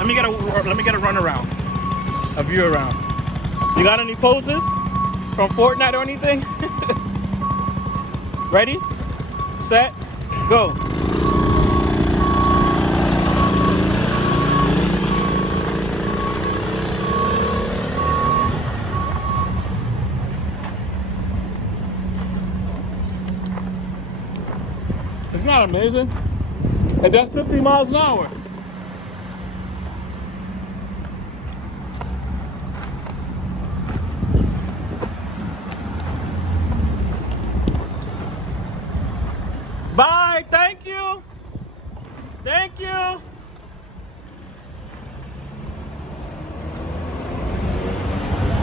Let me get a run around, a view around. You got any poses from Fortnite or anything? Ready, set, go. It's not amazing. It does 50 miles an hour.